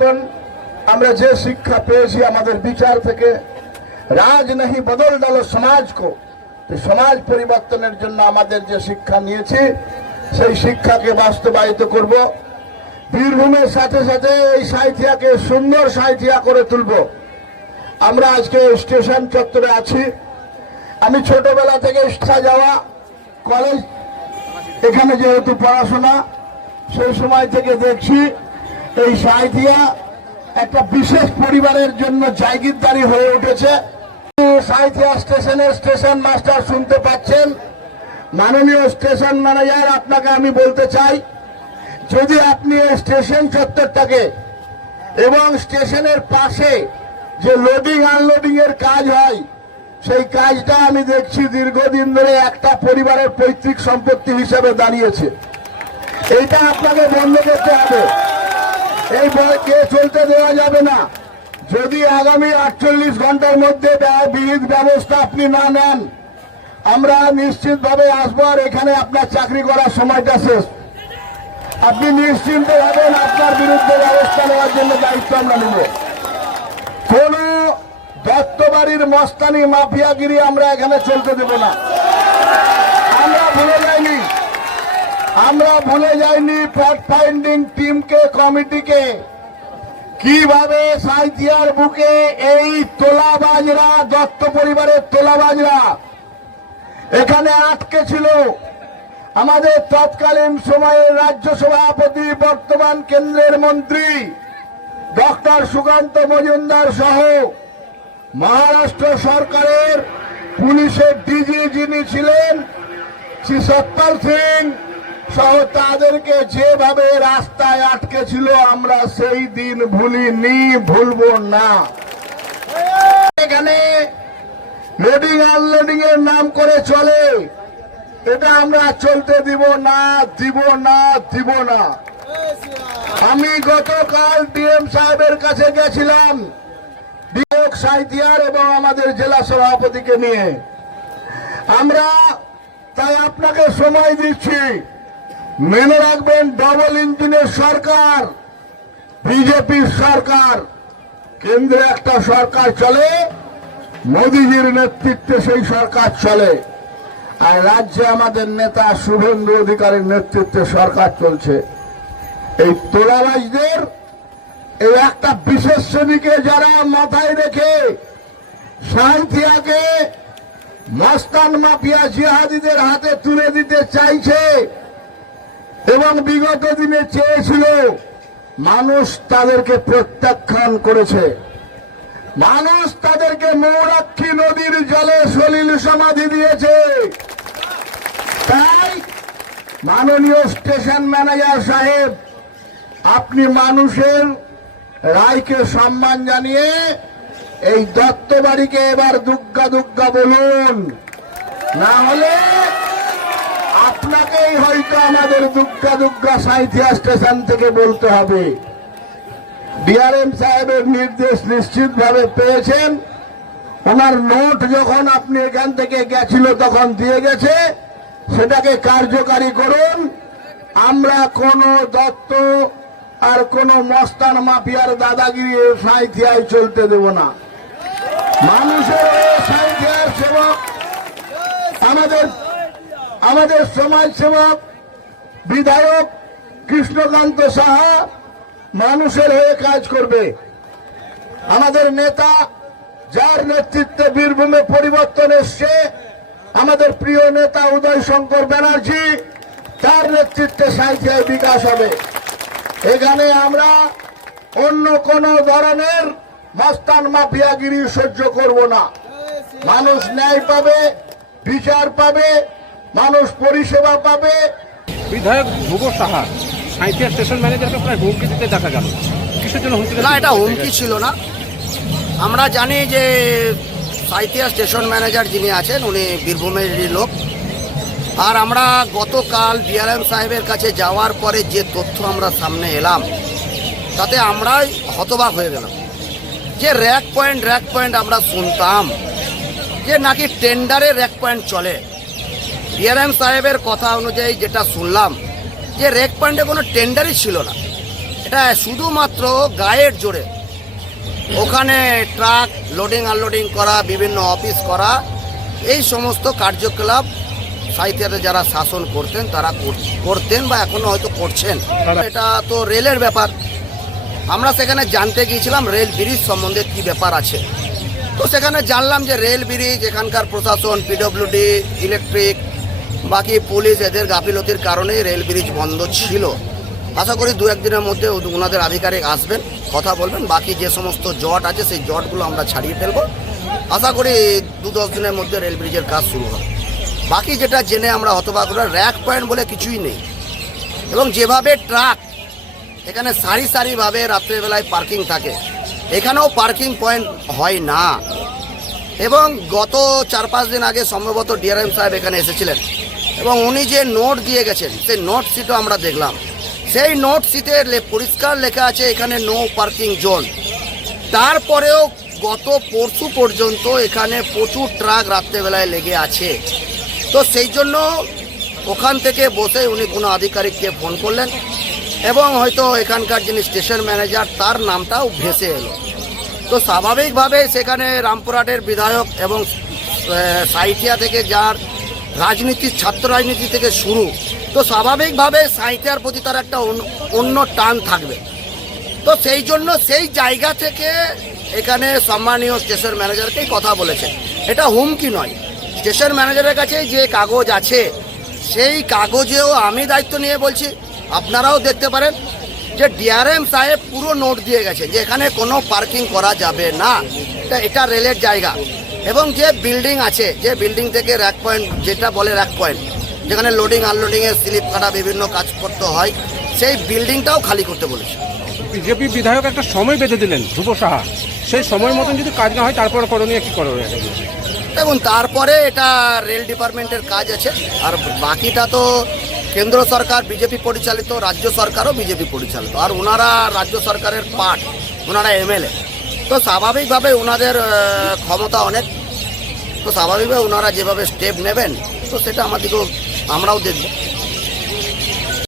পরিবর্তন আমরা যে শিক্ষা পেয়েছি আমাদের বিচার থেকে, রাজ নাহি বদল ডালো সমাজ কো, সমাজ পরিবর্তনের জন্য আমাদের যে শিক্ষা নিয়েছি সেই শিক্ষাকে বাস্তবায়িত করব। বীরভূমের সাথে সাথে এই সাঁইথিয়াকে সুন্দর সাঁইথিয়া করে তুলব। আমরা আজকে স্টেশন চত্বরে আছি। আমি ছোটবেলা থেকে ইচ্ছা যাওয়া কলেজ, এখানে যেহেতু পড়াশোনা, সেই সময় থেকে দেখছি এই সাঁইথিয়া একটা বিশেষ পরিবারের জন্য জায়গিরদারি হয়ে উঠেছে। সাঁইথিয়া স্টেশনের স্টেশন মাস্টার শুনতে পাচ্ছেন। মাননীয় স্টেশন ম্যানেজার, আপনাকে আমি বলতে চাই, যদি আপনি স্টেশন চত্বরটাকে এবং স্টেশনের পাশে যে লোডিং আনলোডিং এর কাজ হয়, সেই কাজটা আমি দেখছি দীর্ঘদিন ধরে একটা পরিবারের পৈতৃক সম্পত্তি হিসেবে দাঁড়িয়েছে। এইটা আপনাকে বন্ধ করতে হবে। এই বয়কে চলতে দেওয়া যাবে না। যদি আগামী 48 ঘন্টার মধ্যে বিহিত ব্যবস্থা আপনি না নেন, আমরা নিশ্চিতভাবে আসবো আর এখানে আপনার চাকরি করার সময়টা শেষ। আপনি নিশ্চিন্ত হবেন, আপনার বিরুদ্ধে ব্যবস্থা নেওয়ার জন্য দায়িত্ব আমরা নেব। কোন দত্তবাড়ির মস্তানি মাফিয়াগিরি আমরা এখানে চলতে দেব না। আমরা ভুলে যাইনি ফ্যাক্ট ফাইন্ডিং টিমকে, কমিটিকে, কিভাবে সাঁইথিয়ার বুকে এই তোলাবাজরা, দত্ত পরিবারের তোলাবাজরা এখানে আটকে ছিল। আমাদের তৎকালীন সময়ের রাজ্য সভাপতি, বর্তমান কেন্দ্রের মন্ত্রী ডক্টর সুকান্ত মজুমদার সহ মহারাষ্ট্র সরকারের পুলিশের ডিজি যিনি ছিলেন শ্রী সত্তর সিং সহ তাদেরকে যেভাবে রাস্তায় আটকে ছিল, আমরা সেই দিন ভুলিনি, ভুলব না। এখানে লোডিং আনলোডিং এর নাম করে চলে, এটা আমরা চলতে দিব না, দিব না, দিব না। আমি গতকাল ডিএম সাহেবের কাছে গেছিলাম, বিধায়ক সাঁইথিয়ার এবং আমাদের জেলা সভাপতিকে নিয়ে। আমরা তাই আপনাকে সময় দিচ্ছি, মেনে রাখবেন ডবল ইঞ্জিনের সরকার, বিজেপির সরকার, কেন্দ্রে একটা সরকার চলে, মোদীজির নেতৃত্বে সেই সরকার চলে, আর রাজ্যে আমাদের নেতা শুভেন্দু অধিকারীর নেতৃত্বে সরকার চলছে। এই তোলাবাজদের এই একটা বিশেষ শ্রেণীকে যারা মাথায় রেখে সাঁইথিয়াকে মস্তান মাফিয়া জিহাদিদের হাতে তুলে দিতে চাইছে এবং বিগত দিনে চেয়েছিল, মানুষ তাদেরকে প্রত্যাখ্যান করেছে। মানুষ তাদেরকে মৌরাক্ষী নদীর জলে সলিল সমাধি দিয়েছে। তাই মাননীয় স্টেশন ম্যানেজার সাহেব, আপনি মানুষের রায়কে সম্মান জানিয়ে এই দত্ত বাড়িকে এবার দুগ্গা দুগ্গা বলুন, না হলে আপনাকেই হয়তো আমাদের দুগ্গা দুগ্গা সাঁইথিয়া স্টেশন থেকে বলতে হবে। ডিআরএম সাহেবের নির্দেশ নিশ্চিতভাবে পেয়েছেন। ওনার নোট যখন আপনি এখান থেকে গেছিল তখন দিয়ে গেছে, সেটাকে কার্যকারী করুন। আমরা কোন দত্ত আর কোন মস্তান মাফিয়ার দাদাগিরি সাঁইথিয়ায় চলতে দেব না। মানুষের সাঁইথিয়ার সেবক, আমাদের সমাজ সেবক বিধায়ক কৃষ্ণকান্ত সাহা মানুষের হয়ে কাজ করবে। আমাদের নেতা, যার নেতৃত্বে বীরভূমে পরিবর্তন এসছে, আমাদের প্রিয় নেতা উদয় শঙ্কর ব্যানার্জি, তার নেতৃত্বে সাঁইথিয়ায় বিকাশ হবে। এখানে আমরা অন্য কোন ধরনের মস্তান মাফিয়াগিরি সহ্য করব না। মানুষ ন্যায় পাবে, বিচার পাবে, মানুষ পরিষেবা পাবে। বিধায়ক ধ্রুব সাহা সাঁইথিয়া স্টেশন ম্যানেজারকে প্রায় হুমকি দিতে দেখা গেল, কিসের জন্য হুমকি? না, এটা হুমকি ছিল না। আমরা জানি যে সাঁইথিয়া স্টেশন ম্যানেজার যিনি আছেন উনি বীরভূমেরই লোক। আর আমরা গতকাল ডিআরএম সাহেবের কাছে যাওয়ার পরে যে তথ্য আমরা সামনে এলাম, তাতে আমরাই হতবাক হয়ে গেলাম। যে র্যাক পয়েন্ট আমরা শুনতাম যে নাকি টেন্ডারে র্যাক পয়েন্ট চলে। ডিআরএম সাহেবের কথা অনুযায়ী যেটা শুনলাম, যে র্যাক পয়েন্টে কোনো টেন্ডারই ছিল না, এটা শুধুমাত্র গায়ের জোরে ওখানে ট্রাক লোডিং আনলোডিং করা, বিভিন্ন অফিস করা, এই সমস্ত কার্যকলাপ সাহিত্যে যারা শাসন করতেন তারা করতেন বা এখনো হয়তো করছেন। এটা তো রেলের ব্যাপার। আমরা সেখানে জানতে গিয়েছিলাম রেল ব্রিজ সম্বন্ধে কি ব্যাপার আছে। তো সেখানে জানলাম যে রেল ব্রিজ এখানকার প্রশাসন, পিডব্লিউডি, ইলেকট্রিক, বাকি পুলিশ এদের গাফিলতির কারণেই রেল ব্রিজ বন্ধ ছিল। আশা করি দু একদিনের মধ্যে ওনাদের আধিকারিক আসবেন, কথা বলবেন। বাকি যে সমস্ত জট আছে সেই জটগুলো আমরা ছাড়িয়ে ফেলবো। আশা করি 2-10 দিনের মধ্যে রেল ব্রিজের কাজ শুরু হবে। বাকি যেটা জেনে আমরা হতবাক, র্যাক পয়েন্ট বলে কিছুই নেই। এবং যেভাবে ট্রাক এখানে সারি সারিভাবে রাত্রেবেলায় পার্কিং থাকে, এখানেও পার্কিং পয়েন্ট হয় না। এবং গত 4-5 দিন আগে সম্ভবত ডিআরএম সাহেব এখানে এসেছিলেন এবং উনি যে নোট দিয়ে গেছেন সেই নোট শিটও আমরা দেখলাম। সেই নোট শিটে পরিষ্কার লেখা আছে এখানে নো পার্কিং জোন। তারপরেও গত পরশু পর্যন্ত এখানে প্রচুর ট্রাক রাত্রেবেলায় লেগে আছে। তো সেই জন্য ওখান থেকে বসে উনি কোনো আধিকারিককে ফোন করলেন এবং হয়তো এখানকার যিনি স্টেশন ম্যানেজার তার নামটাও ভেসে এলো। তো স্বাভাবিকভাবে সেখানে রামপুরহাটের বিধায়ক এবং সাঁইথিয়া থেকে যার রাজনীতি, ছাত্র রাজনীতি থেকে শুরু, তো স্বাভাবিকভাবে সাঁইথিয়ার প্রতি তার একটা অন্য টান থাকবে। তো সেই জন্য সেই জায়গা থেকে এখানে সম্মানীয় স্টেশন ম্যানেজারকেই কথা বলেছে। এটা হুমকি নয়। স্টেশন ম্যানেজারের কাছে যে কাগজ আছে সেই কাগজেও আমি দায়িত্ব নিয়ে বলছি, আপনারাও দেখতে পারেন যে ডিআরএম সাহেব পুরো নোট দিয়ে গেছে যে এখানে কোনো পার্কিং করা যাবে না, এটা রেলের জায়গা। এবং যে বিল্ডিং আছে, যে বিল্ডিং থেকে র্যাক পয়েন্ট, যেটা বলে র্যাক পয়েন্ট, যেখানে লোডিং আনলোডিংয়ের স্লিপ কাটা বিভিন্ন কাজ করতে হয়, সেই বিল্ডিংটাও খালি করতে বলেছে। বিজেপি বিধায়ক একটা সময় বেঁধে দিলেন, ধ্রুব সাহা, সেই সময় মতন যদি কাজ না হয় তারপরে করণীয় কি করবে? দেখুন, তারপরে এটা রেল ডিপার্টমেন্টের কাজ আছে, আর বাকিটা তো কেন্দ্র সরকার বিজেপি পরিচালিত, রাজ্য সরকারও বিজেপি পরিচালিত, আর ওনারা রাজ্য সরকারের পার্ট, ওনারা এমএলএ। তো স্বাভাবিকভাবে ওনাদের ক্ষমতা অনেক। তো স্বাভাবিকভাবে ওনারা যেভাবে স্টেপ নেবেন তো সেটা আমরাও দেখব।